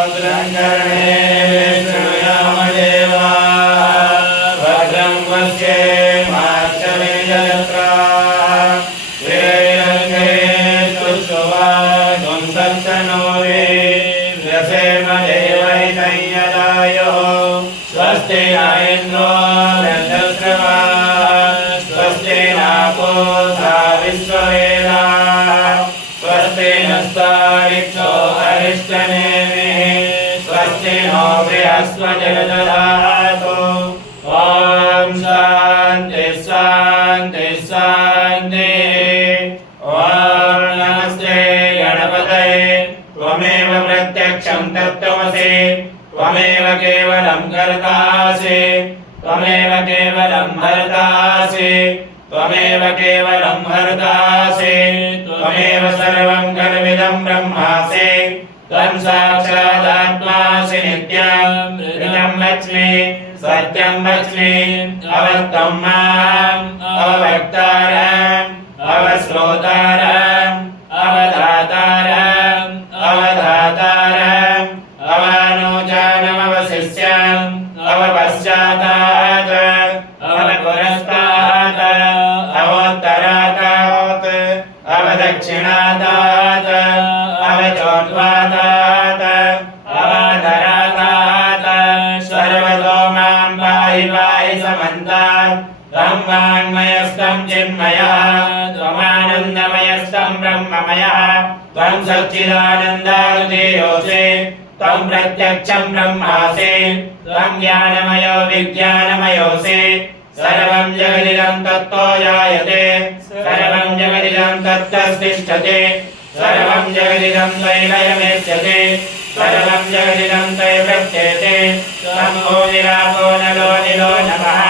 भद्रं कर्णेभिः शृणुयामदेवा भद्रं पश्येमाक्षभिर्यजत्राः स्थिरैरङ्गैः सुष्ठुवागुं तत्तनूभिः व्यसेम देवहितं यदायुः स्वस्ति न इन्द्रो वृद्धश्रवाः स्वस्ति नापूषा विश्ववेदाः स्वस्ति नस्तारिक्षो अरिष्टनेमिः स्वस्ति नो बृहस्पतिर्दधातु ॐ शान्ति शान्ति शान्तिः ॐ नमस्ते गणपतये त्वमेव प्रत्यक्षं तत्त्वमसि त्वमेव केवलं कर्तासि त्वमेव केवलं भर्तासि त्वमेव केवलं भर्तासि त्वमेव सर्वं खल्विदं ब्रह्मासि त्वं साक्षादात्मासि नित्यं ऋतं वच्मि सत्यं वच्मि अवक्तं माम् अवक्तारम् अवश्रोतारम् अवधातारम् अवधातारम् अवानुजानमवशिष्यम् अवपश्चातात् अवपुरस्तात् अवोत्तरात् अवदक्षिणात् अवचोर्ध्वात् अवाधरात् सर्वतो मां पाहि पाहि समन्तात् त्वं वाङ्मयस्तं चिन्मयः त्वमानन्दमयस्तं ब्रह्ममयः त्वं सच्चिदानन्दानुदेयोऽसि त्वं प्रत्यक्षं ब्रह्मासि त्वं ज्ञानमयो विज्ञानमयोऽसि सर्वं जगदिदं तत्तो जायते सर्वं जगदिदं तत्तस्तिष्ठति सर्वं जगदिदं त्वयिलयमेष्यति सर्वं जगदिदं त्वयि प्रत्येते त्वं भूमिरापो नलो निलो नमः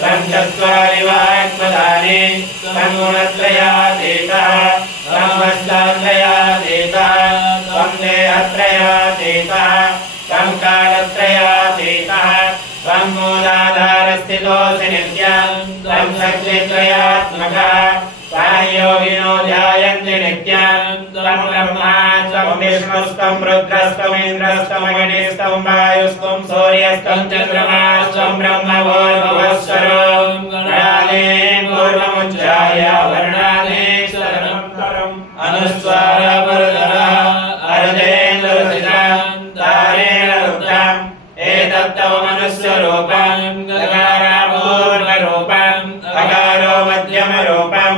त्वं चत्वारि वाक्पदानि त्वं गुणत्रयातीतः त्वं वस्तात्रयातीतः त्वं देहत्रयातीतः त्वं कालत्रयातीतः त्वं मूलाधारस्थितोऽसि नित्यं त्वं शक्तित्रयात्मकः तां योगिनो ध्यायन्ति नित्यं त्वं ब्रह्मा त्वं विष्णुस्त्वं रुद्रस्त्वमिन्द्रस्त्वं अग्निस्त्वं वायुस्त्वं सूर्यस्त्वं चन्द्रमास्त्वं ब्रह्मभूर्भुवस्वरं गणाले पूर्वमुच्चार्य वर्णाले शरणं अनुस्वारवरदः अर्धेन्द्रसितं तारेण रुद्धम् एतत्तव मनुष्यरूपं गकारापूर्वरूपं अकारो मध्यमरूपं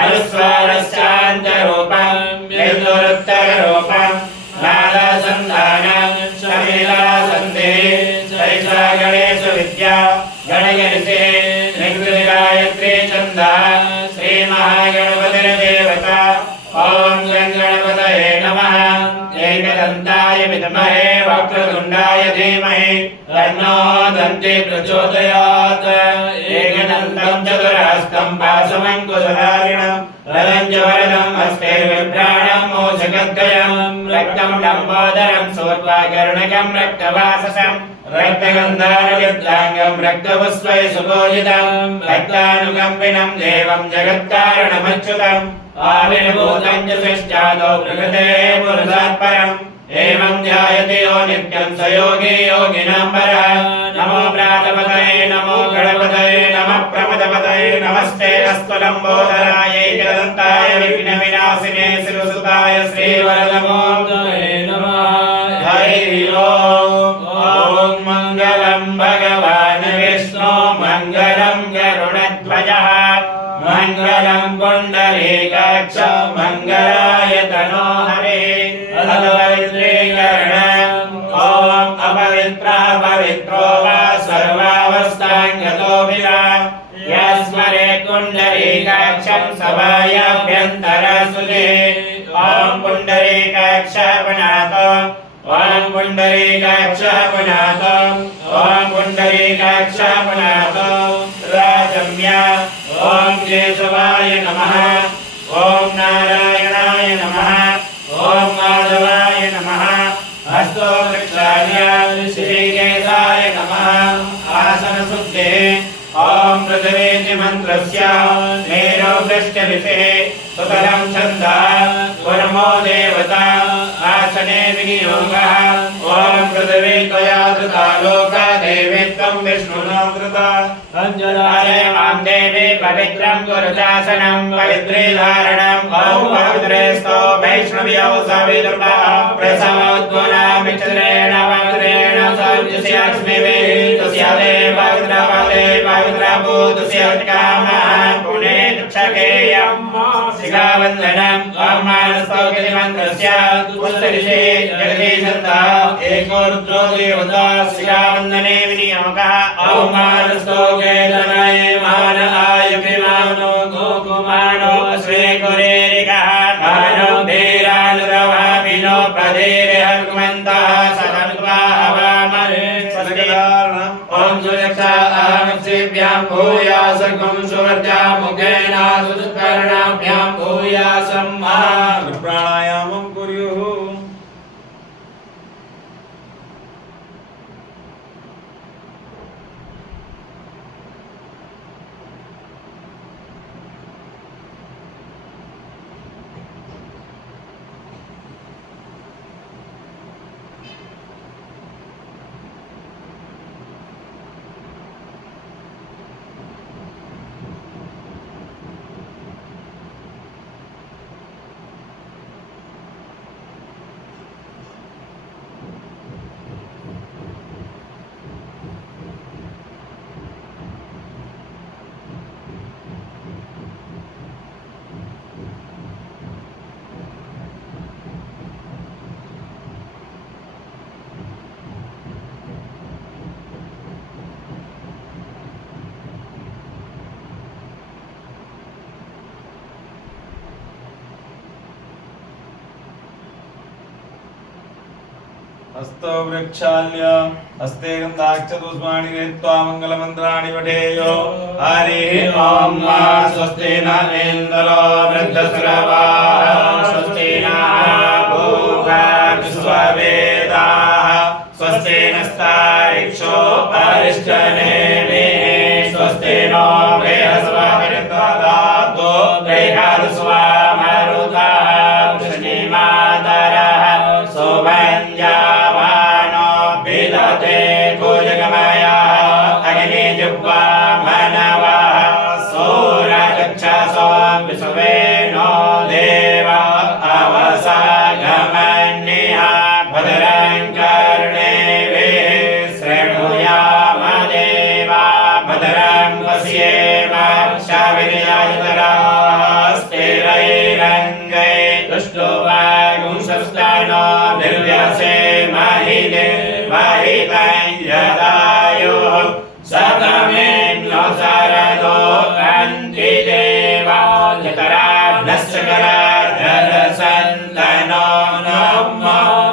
अनुस्वारश्चान्तरूपं बिन्दुरुत्तररूपं नादासन्धानं शमीलासन्धिः सैषा गणेषु विद्या गणगणिते निकृतिगायत्री छन्दः श्रीमहागणपतिर्देवता ॐ गणपतये नमः एकदन्ताय विद्महे वक्रतुण्डाय धीमहि तन्नो दन्ती प्रचोदयात् एकदन्तं चतुरहस्तं पाशमङ्कुशधारिणं रदं च वरदं हस्ते बिभ्राणं मोचकद्वयं रक्तं लम्बोदरं शूर्पाकर्णकं रक्तवाससं रक्तगन्धानुयुक्ताङ्गं रक्तपुष्पैः सुपूजितं रक्तानुकम्पिनं देवं जगत्कारणमच्युतम् आविर्भूतं च सृष्टादौ प्रकृते पुरुषात् परम् एवं ध्यायते यो नित्यं स योगी योगिनां परः नमो प्रातपतये नमो गणपतये नमः प्रमदपतये नमस्ते अस्तु लम्बोदराय एकदन्ताय विघ्नविनाशिने शिवसुताय श्रीवरदमूर्तये नमः हरि ओम् मङ्गलं भगवान् विष्णु मङ्गलं गरुडध्वजः मङ्गलं पुण्डरीकाक्ष मङ्गलाय तनो हरिः अपवित्रीकरणम् ॐ अपवित्रः पवित्रो वा सर्वावस्थाङ्गतो विराट् यस्मरे पुण्डरीकाक्षं सभायाभ्यन्तरसुते ॐ पुण्डरीकाक्षः पुनातो ॐ पुण्डरीकाक्षः पुनातो ॐ पुण्डरीकाक्षः पुनातो राजम्या ॐ केशवाय नमः ॐ नारायणाय नमः ॐ माधवाय नमः हस्तो वृक्षाय श्रीकेशाय नमः आसनशुद्धे ॐ पृथिवीति मन्त्रस्य मेरो वृष्टविषे सुतलं छन्दः कुर्मो देवता आसन सिंहासने विनियोगः ॐ पृथिवी त्वया धृता लोका देवी त्वं विष्णुना धृता अंजनाय मां देवी पवित्रं कुरुशासनं पवित्रे धारणम् ॐ पवित्रेस्तो वैष्णव्यो सविदुर्वा प्रसवोद्गुणा मित्रेण वक्रेण सौजस्यास्मिभिः तुस्य देव पवित्रपदे पवित्रभूतस्य कामः पुणे तुच्छकेयं शिखावन्दनं वामानस्तौकितिमन्त्रस्य पुस्तरिषे जगदीशन्ता एको रुद्रो देवता शिखावन्दने विनियोगः औमानस्तौकेतनये मान आयुभिमानो गोकुमानो श्रीकुरेरिकः मानो धीरानुरवामिनो प्रधीर्हर्गुमन्तः सतन्त्वा हवामहे सदगदारणम् ॐ सुरक्षा अहमस्येभ्यां भूयासगुं सुवर्जा मुखेन सुदुष्कर्णाभ्यां भूयासं प्राणायामं कुर्युः हस्तो वृक्षाल्य हस्ते गन्धाक्षतुष्माणि गृहीत्वा मङ्गलमन्त्राणि पठेयो हरिः ॐ स्वस्ति न इन्द्रो वृद्धश्रवाः स्वस्ति नः भूषा विश्ववेदाः स्वस्ति नस्तारिक्षो अरिष्टनेमिः स्वस्ति नो बृहस्पतिर्दधातु बृहस्पतिर्वा मरुतः वृष्टिमातरः सुभञ्जावानो विदते भुजगमयः अग्निजिह्वा मनवः सूरचक्षसो विश्वेनो देव अवसागमन्यः भद्रं कर्णेभिः शृणुयाम देवा भद्रं पश्येम शविर्यजतराः स्थिरैरङ्गै तुष्टुवागुंसस्तनो निर्व्यसे महिते महितं यदायुः सतमेनो शरदो अन्ति देवा जतराभ्यश्चकराधरसन्तनो नम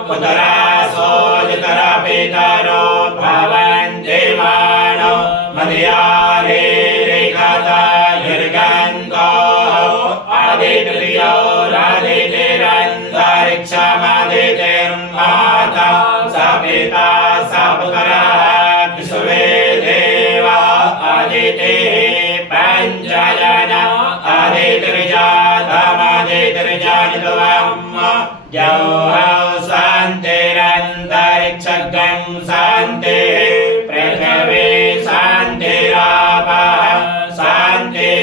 पुतरासो जतरापितरो भवन्ति मानो मदयारेरिकता युर्गन्तो आदित्यो राधितिरन्तरिक्षमदितिर्माता स पिता स पुत्रः विश्वे देवा आदितिः पञ्चजन आदितिर्जातमदितिर्जानित्वम् जौहौ शान्तिरन्तरिक्षगं शान्तिः पृथिवी शान्तिरापः शान्तिरोषधयः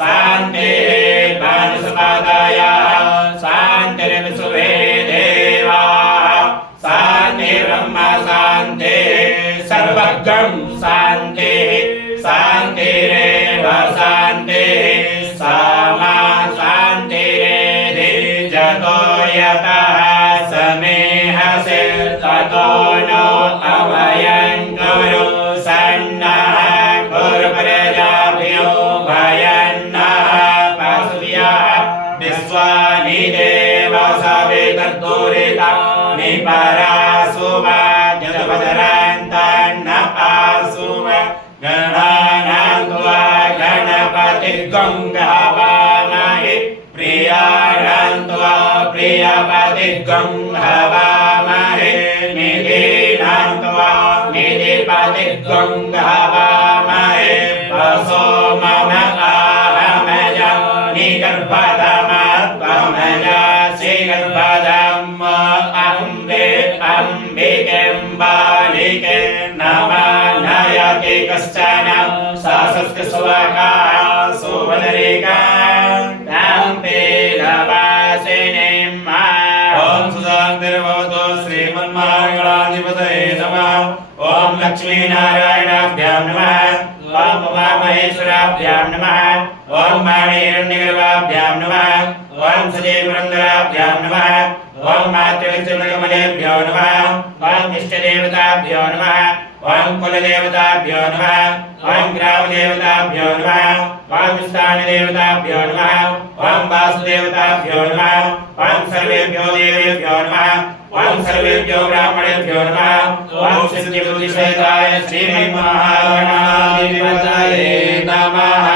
शान्तिः वनस्पतयः शान्तिर्विश्वे देवाः शान्तिर्ब्रह्म शान्तिः सर्वगं शान्तिः शान्तिरेव शान्तिः सामा शान्तिरेधि जतो यतः समेहसे ततो नो अभयं कुरु सन्नः कुरु प्रजाभ्यो भयन्नः पशुभ्यः विश्वानि देव सवितर्दुरितानि परासुव जलभद्रान्तन्न आसुव गणानां त्वा गणपतिर्गं हवामहे प्रियाणां त्वा प्रियपतिर्गं हवामहे निधीनां त्वा निधिपतिर्गं हवामहे वसो मम आहमज निगर्भधमत्वं मया श्रीगर्भदम् अम्बे अम्बिकें बालिके नमः कश्चन सासस्कस्वका सुवदरिका ओम सुशांतिर्भवतु श्रीमन्महागणाधिपतये नमः। ओम लक्ष्मीनारायणाभ्यां नमः। ओम उमामहेश्वराभ्यां नमः। ओम वाणीरण्यगर्भाभ्यां नमः। ओम सजीवपुरन्दराभ्यां नमः। ओम मातृविष्णुकमलेभ्यो नमः। ओम इष्टदेवताभ्यो नमः। ओम कुलदेवताभ्यो नमः। ओम ग्रामदेवताभ्यो नमः। ओम स्थानदेवताभ्यो नमः। ओम वासुदेवताभ्यो नमः। ओम सर्वेभ्यो देवेभ्यो नमः। ओम सर्वेभ्यो ब्राह्मणेभ्यो नमः। ओम सिद्धिबुद्धिसहिताय श्रीमन्महागणाधिपतये नमः।